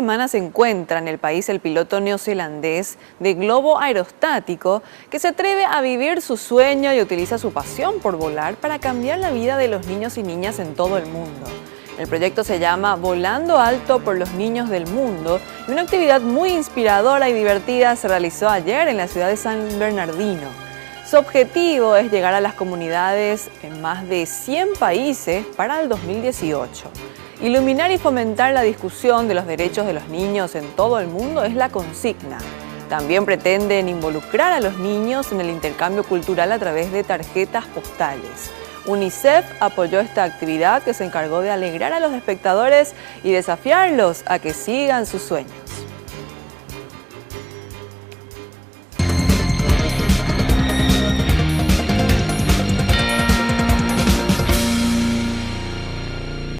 semana se encuentra en el país el piloto neozelandés de globo aerostático que se atreve a vivir su sueño y utiliza su pasión por volar para cambiar la vida de los niños y niñas en todo el mundo. El proyecto se llama Volando Alto por los Niños del Mundo y una actividad muy inspiradora y divertida se realizó ayer en la ciudad de San Bernardino. Su objetivo es llegar a las comunidades en más de 100 países para el 2018. Iluminar y fomentar la discusión de los derechos de los niños en todo el mundo es la consigna. También pretenden involucrar a los niños en el intercambio cultural a través de tarjetas postales. UNICEF apoyó esta actividad que se encargó de alegrar a los espectadores y desafiarlos a que sigan sus sueños.